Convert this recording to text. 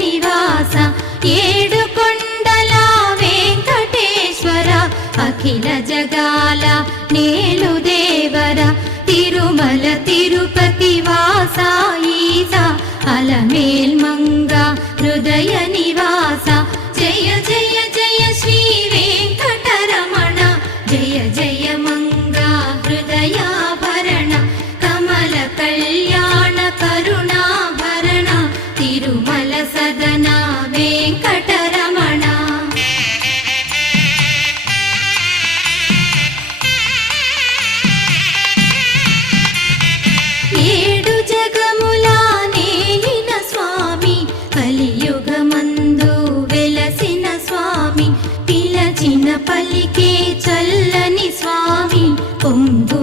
నివాస ఏడు కొండల వెంకటేశ్వర అఖిల జగాల నేలు దేవర తిరుమల తిరుపతి వాస ఈస అలమేల్ మంగ హృదయ నివాస జయ జయ జయ శ్రీ వెంకటరమణ జయ జయ మంగ హృదయాభరణ కమల కళ్యాణ కరుణాభరణ తిరుమల సదన వెంకటరమణ ఏడు జగముల నేలిన స్వామి కలియుగమందు వెలసిన స్వామి పిలచిన పలికే చల్లని స్వామి పొంగు